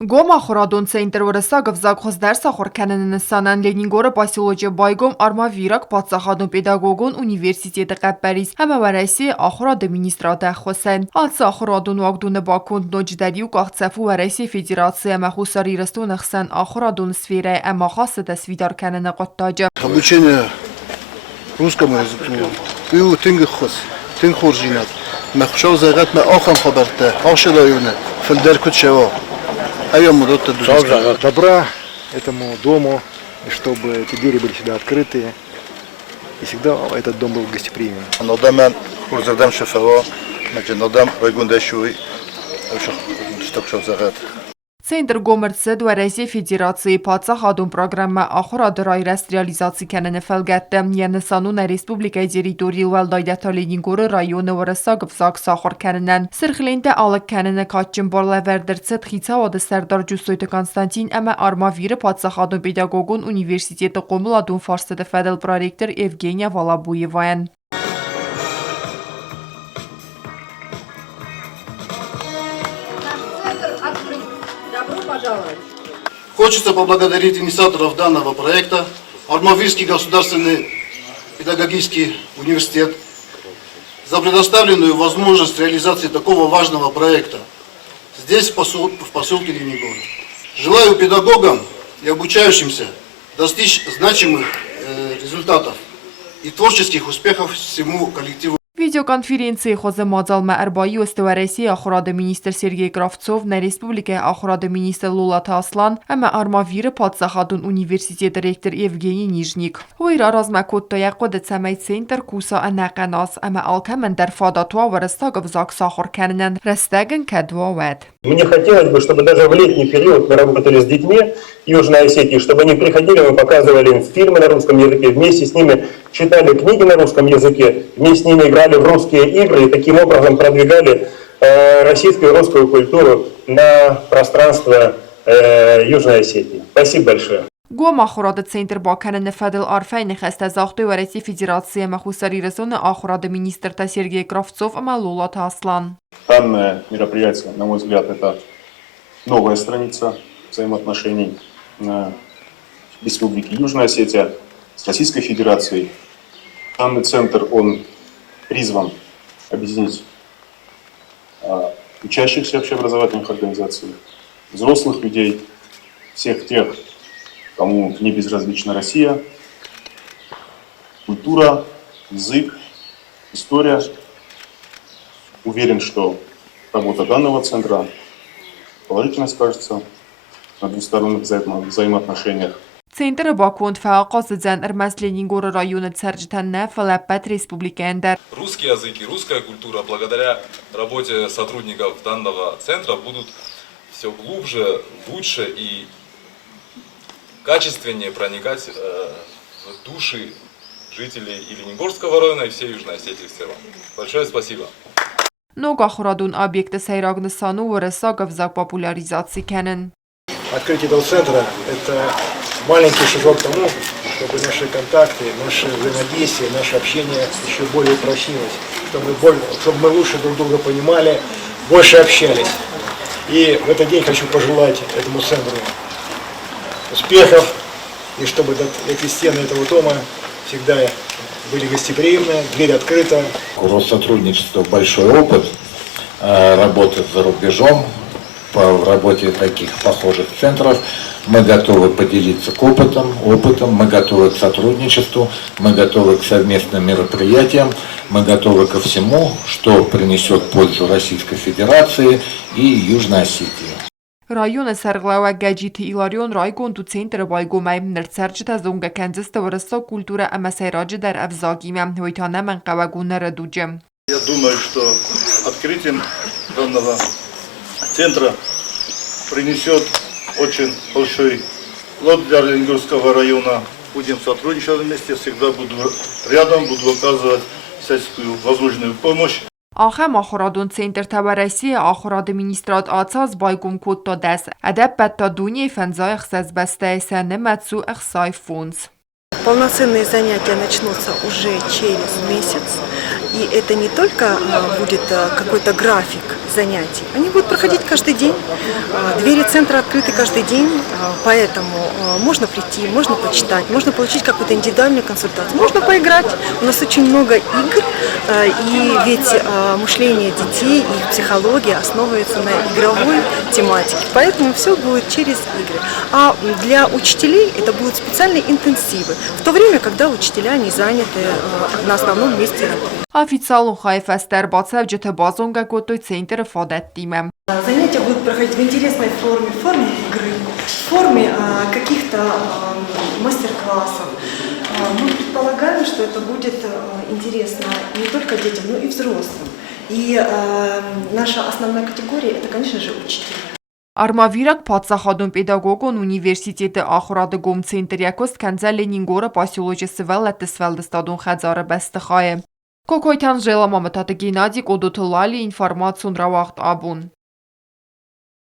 Гома хорадон центр вырысагов загхоздерса хорканен санан Ленингора поселоче байгом армавирак подсахадон педагогон университеты қаппарис. Хама вараси ахора администрата хосен. Алса хорадон вагдун бакунд ночдариу кахцафу вараси федерация махусари растун ахсан ахорадон сфере ама хаса тасвидар канен қаттажа. Обучение русскому языку. Бил тингхос, тингхоржинат. Махшау загат ма ахам хабарта. Ахшилаюна. Филдер кутшева. Добра этому дому, и чтобы эти двери были всегда открытые, и всегда этот дом был гостеприимен. Центр гомерце дуарази федерации подсахадон программа ахорад райраст реализации канен фелгаттем янсанун республика территории валдайдата Ленингора районы варасагов сахар каненен сырхленде алык канене качым барлавердерцет хитавады сардар жусойты Константин ама армавиры подсахадон педагогон университеты комуладун фарсады федел проректор Евгения Волобуеваян. Хочется поблагодарить инициаторов данного проекта, Армавирский государственный педагогический университет, за предоставленную возможность реализации такого важного проекта здесь, в поселке Ленингор. Желаю педагогам и обучающимся достичь значимых результатов и творческих успехов всему коллективу. Видеоконференции хозе мадзалма арбаи остовареси ахорады министр Сергей Кравцов на республике ахорады министр Лулата Аслан, ама армавиры подсахадун университет ректор Евгений Нижник. Хуйра размакотта якоды цамай центр куса анаканас, ама алкамен дар фадатуа варастагов зак сахар каненен растаген кадва вад. Мне хотелось бы, чтобы даже в летний период мы работали с детьми Южной Осетии, чтобы они приходили, мы показывали им фильмы на русском языке, вместе с ними читали книги на русском языке, вместе с ними играли в русские игры и таким образом продвигали российскую и русскую культуру на пространство Южной Осетии. Спасибо большое. Гома ахорады центр баканен федел арфейн хеста захты вареси федерация махусари резоны ахорады министр Сергей Кравцов ама Лулата Аслан. Данное мероприятие, на мой взгляд, это новая страница взаимоотношений Республики Южная Осетия с Российской Федерацией. Данный центр, он призван объединить учащихся общеобразовательных организаций, взрослых людей, всех тех, кому не безразлична Россия, культура, язык, история. Уверен, что работа данного центра положительно скажется на двусторонних взаимоотношениях. Центр Бакунд фаақас дзен эрмас Ленингора района царджтанна фалапат республикандер. Русский язык и русская культура благодаря работе сотрудников данного центра будут все глубже, лучше и качественнее проникать в души жителей и Ленингорского района, и всей Южной Осетии в целом. Большое спасибо. Нога хорадун объекты сайрагнасану варасагов за популяризации канен. Открытие этого центра – это маленький шажок к тому, чтобы наши контакты, наше взаимодействие, наше общение еще более упрочнилось, чтобы мы лучше друг друга понимали, больше общались. И в этот день хочу пожелать этому центру успехов, и чтобы эти стены этого дома всегда были гостеприимны, дверь открыта. У Россотрудничества большой опыт работы за рубежом по работе таких похожих центров. Мы готовы поделиться опытом, мы готовы к сотрудничеству, мы готовы к совместным мероприятиям, мы готовы ко всему, что принесет пользу Российской Федерации и Южной Осетии. Район Сарглава Гаджит Иларион район ту центр байгомай нерцарчта зонга канзеста вараса культура амасайраджи дар авзагима войтана манкавагуна радуджем. Я думаю, что открытием данного центра принесет очень большой плод для Ленингорского района. Будем сотрудничать вместе, всегда буду рядом, буду оказывать всяческую возможную помощь. آخر آخرادون سنتر تبرسی آخر ادمینسترات آتاز بایگم کد تا دست ادب بد تا دونی فنزای اخصاص بسته سنه مدسو اخصای فونز. Полноценные занятия начнутся уже через месяц. И это не только будет какой-то график занятий, они будут проходить каждый день. Двери центра открыты каждый день, поэтому можно прийти, можно почитать, можно получить какую-то индивидуальную консультацию, можно поиграть. У нас очень много игр, и ведь мышление детей, их психология основывается на игровой тематике, поэтому все будет через игры. А для учителей это будут специальные интенсивы, в то время, когда учителя не заняты на основном месте работы. Официалу Хайфестер бацев ջթ բազոնգա գոտոյ ցենտրը ֆադեttime. Занятия будут проходить в интересной форме, в форме игры, в форме каких-то мастер-классов. Мы предполагаем, что это будет интересно не только детям, но и взрослым. И наша основная категория – это, конечно же, учителя. Արմավիրակ բացախադում պեդագոգոն ունիվերսիտետը ախորադգում ցենտրյակոս քանձա Լենինգորը պասյոլոջը սվել է տեսվել դստադուն խազարը բեստխայը Կոկոյթան ժելամամտատը Գենադի կոդոթլալի ինֆորմացիոն ռավախտ աբուն